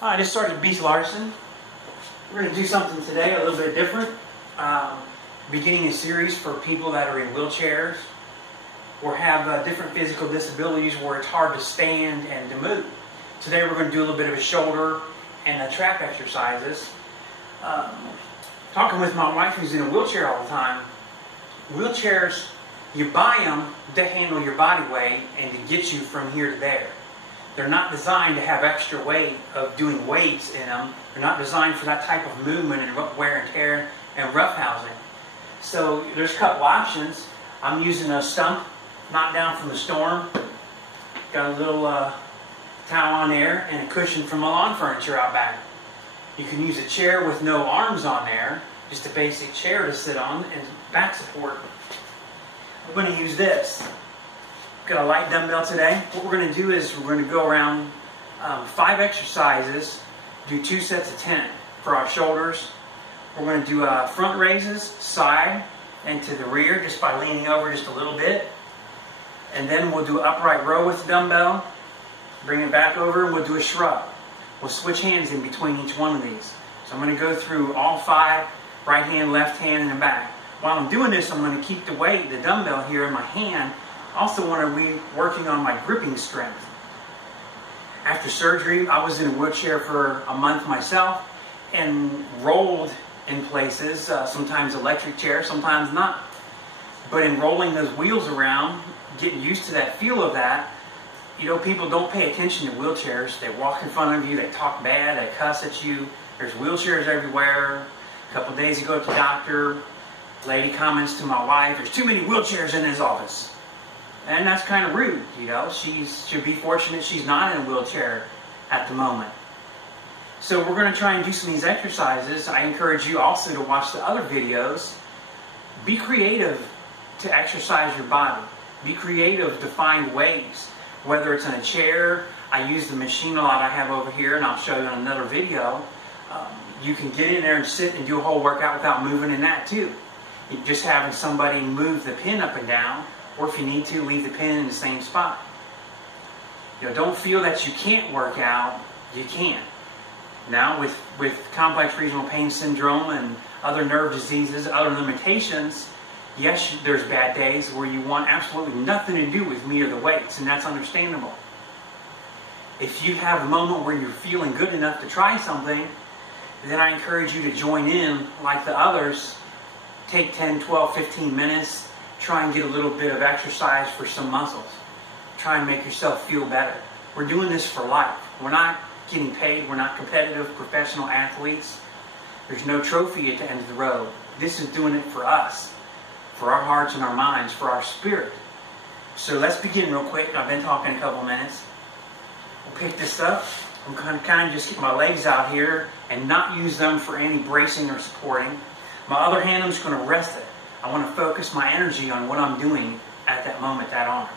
Hi, this is SGT Beast Larson. We're going to do something today a little bit different. Beginning a series for people that are in wheelchairs or have different physical disabilities where it's hard to stand and to move. Today we're going to do a little bit of a shoulder and trap exercises. Talking with my wife who's in a wheelchair all the time, wheelchairs, you buy them to handle your body weight and to get you from here to there. They're not designed to have extra weight of doing weights in them. They're not designed for that type of movement and wear and tear and roughhousing. So there's a couple options. I'm using a stump knocked down from the storm. Got a little towel on there and a cushion from my lawn furniture out back. You can use a chair with no arms on there, just a basic chair to sit on and back support. I'm going to use this. Got a light dumbbell today. What we're going to do is we're going to go around 5 exercises, do 2 sets of 10 for our shoulders. We're going to do front raises, side and to the rear, just by leaning over just a little bit. And then we'll do upright row with the dumbbell, bring it back over, and we'll do a shrug. We'll switch hands in between each one of these. So I'm going to go through all 5, right hand, left hand, and the back. While I'm doing this, I'm going to keep the weight, the dumbbell here in my hand. Also want to be working on my gripping strength. After surgery, I was in a wheelchair for a month myself and rolled in places, sometimes electric chair, sometimes not. But in rolling those wheels around, getting used to that feel of that, you know, people don't pay attention to wheelchairs. They walk in front of you, they talk bad, they cuss at you. There's wheelchairs everywhere. A couple of days ago at the doctor, lady comments to my wife, "There's too many wheelchairs in his office." And that's kind of rude, you know. She should be fortunate she's not in a wheelchair at the moment. So we're going to try and do some of these exercises. I encourage you also to watch the other videos. Be creative to exercise your body. Be creative to find ways. Whether it's in a chair, I use the machine a lot I have over here, and I'll show you in another video. You can get in there and sit and do a whole workout without moving in that too. Just having somebody move the pin up and down, or if you need to, leave the pin in the same spot. You know, don't feel that you can't work out. You can. Now, with complex regional pain syndrome and other nerve diseases, other limitations, yes, there's bad days where you want absolutely nothing to do with me or the weights, and that's understandable. If you have a moment where you're feeling good enough to try something, then I encourage you to join in like the others. Take 10, 12, 15 minutes. Try and get a little bit of exercise for some muscles. Try and make yourself feel better. We're doing this for life. We're not getting paid. We're not competitive professional athletes. There's no trophy at the end of the road. This is doing it for us, for our hearts and our minds, for our spirit. So let's begin real quick. I've been talking a couple minutes. We'll pick this up. I'm going to kind of just get my legs out here and not use them for any bracing or supporting. My other hand, I'm just going to rest it. I want to focus my energy on what I'm doing at that moment, that arm.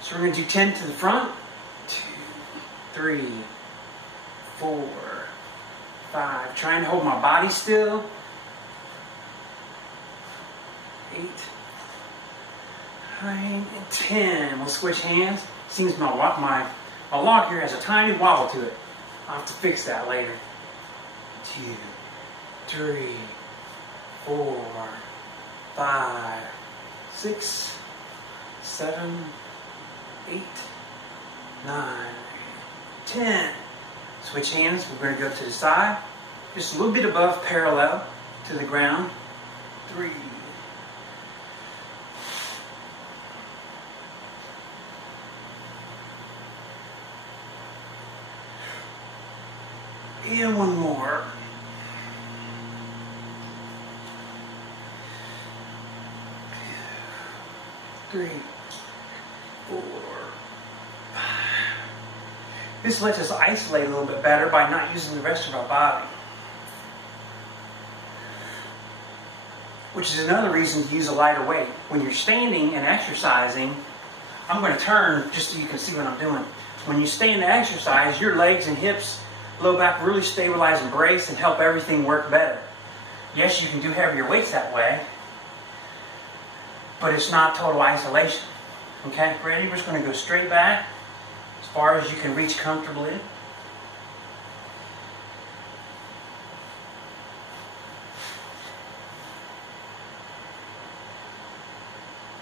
So we're going to do 10 to the front. 2, 3, 4, 5. Trying to hold my body still. 8, 9, and 10. We'll switch hands. Seems my log here has a tiny wobble to it. I'll have to fix that later. 2, 3, 4, 5, 6, 7, 8, 9, 10. Switch hands. We're going to go to the side. Just a little bit above parallel to the ground. 3. And one more. 3, 4, 5. This lets us isolate a little bit better by not using the rest of our body. Which is another reason to use a lighter weight. When you're standing and exercising, I'm going to turn just so you can see what I'm doing. When you stand to exercise, your legs and hips, low back really stabilize and brace and help everything work better. Yes, you can do heavier weights that way, but it's not total isolation. Okay, ready? We're just going to go straight back as far as you can reach comfortably.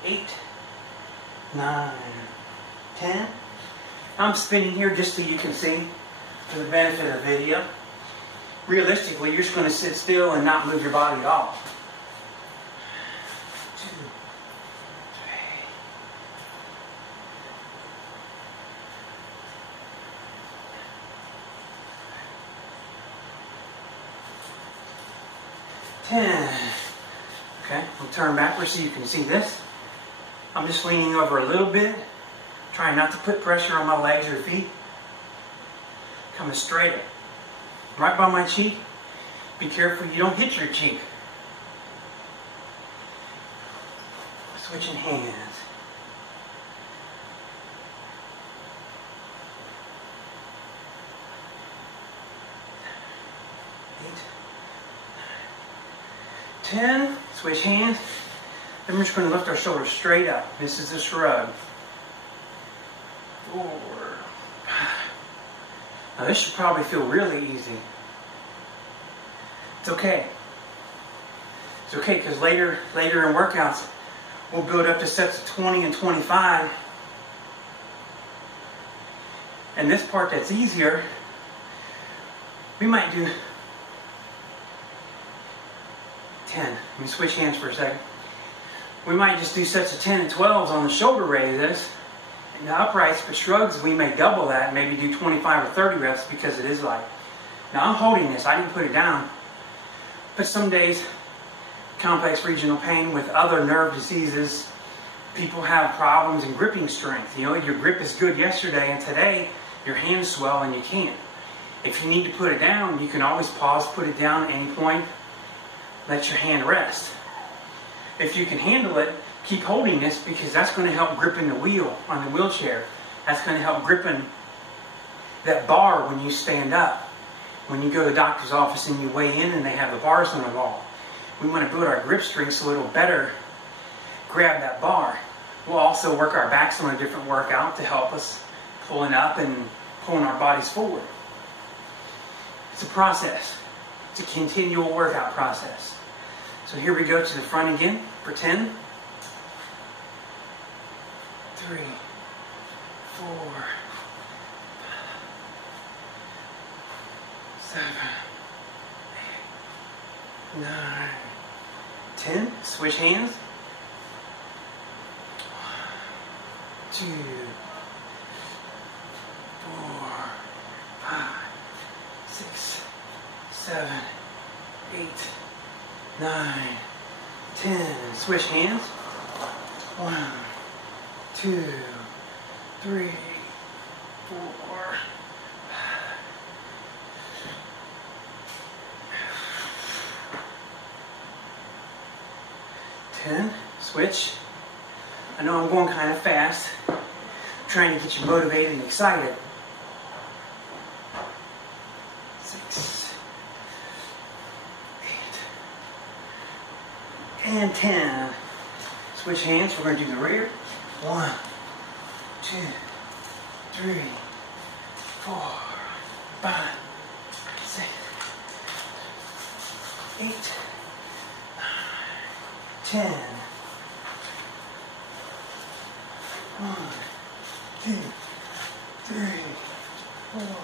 8, 9, 10. I'm spinning here just so you can see for the benefit of the video. Realistically, you're just going to sit still and not move your body at all. 2, 3. 10. Okay, I'll turn backwards so you can see this. I'm just leaning over a little bit, trying not to put pressure on my legs or feet. Coming straight up. Right by my cheek. Be careful you don't hit your cheek. Switching hands. Eight, 9, 10. Switch hands. Then we're just going to lift our shoulders straight up. This is a shrug. 4, 5. Now this should probably feel really easy. It's okay. It's okay because later in workouts, we'll build up to sets of 20 and 25. And this part that's easier, we might do 10. Let me switch hands for a second. We might just do sets of 10 and 12s on the shoulder raises. And the uprights, but shrugs, we may double that, maybe do 25 or 30 reps because it is light. Now I'm holding this, I didn't put it down. But some days, complex regional pain with other nerve diseases, people have problems in gripping strength. You know, your grip is good yesterday and today your hands swell and you can't. If you need to put it down, you can always pause, put it down at any point, let your hand rest. If you can handle it, keep holding this because that's going to help gripping the wheel on the wheelchair. That's going to help gripping that bar when you stand up. When you go to the doctor's office and you weigh in and they have the bars on the wall. We want to build our grip strength so it'll better grab that bar. We'll also work our backs on a different workout to help us pulling up and pulling our bodies forward. It's a process. It's a continual workout process. So here we go to the front again for 10. 3, 4, 7, 8, 9, 10. Switch hands. 1, 2, 4, 5, 6, 7, 8, 9, 10. Switch hands. 1, 2, 3, 4, 10. Switch. I know I'm going kind of fast. I'm trying to get you motivated and excited. 6, 8, and 10. Switch hands. We're going to do the rear. 1, 2, 3, 4, 5, 6, 8, 9, 10. 1, 2, 3, 4, 5,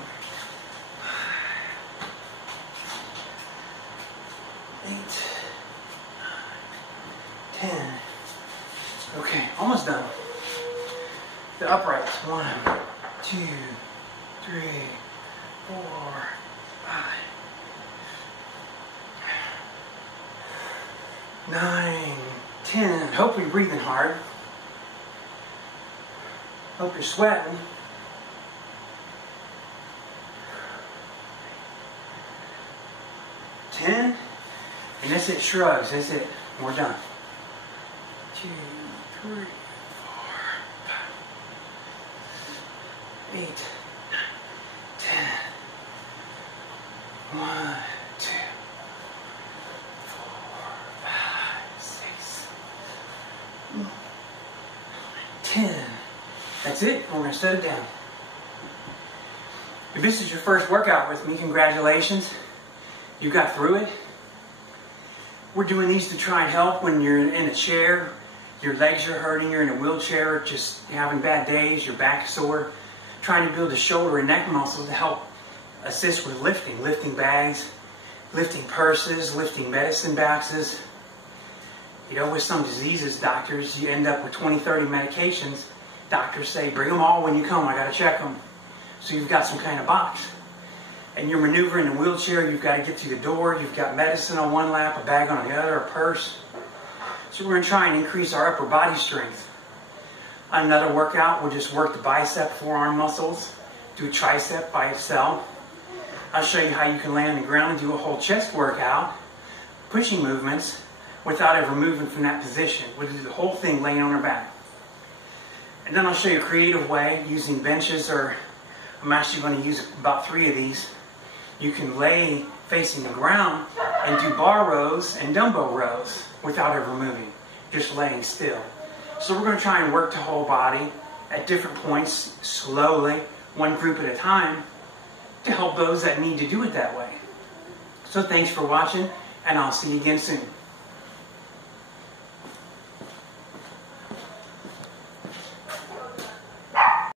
8, 9, 10. Okay, almost done. The uprights. 1, 2, 3, 4, 5, 9, 10. Hope you're breathing hard. Hope you're sweating. 10. And that's it, shrugs. That's it. We're done. 2, 3, 4, 5, 8, 9, 10. 1, 2, 4, 5, 6, 10. That's it. We're going to set it down. If this is your first workout with me, congratulations. You got through it. We're doing these to try and help when you're in a chair. your legs are hurting, you're in a wheelchair, just having bad days, your back is sore, trying to build the shoulder and neck muscles to help assist with lifting bags, lifting purses, lifting medicine boxes. You know, with some diseases, doctors, you end up with 20, 30 medications. Doctors say, bring them all when you come, I got to check them. So you've got some kind of box. And you're maneuvering in a wheelchair, you've got to get through the door, you've got medicine on one lap, a bag on the other, a purse. So we're going to try and increase our upper body strength. On another workout, we'll just work the bicep, forearm muscles, do a tricep by itself. I'll show you how you can lay on the ground and do a whole chest workout, pushing movements, without ever moving from that position. We'll do the whole thing laying on our back. And then I'll show you a creative way using benches, or I'm actually going to use about 3 of these. You can lay facing the ground and do bar rows and dumbbell rows without ever moving, just laying still. So we're going to try and work the whole body at different points, slowly, one group at a time, to help those that need to do it that way. So thanks for watching, and I'll see you again soon.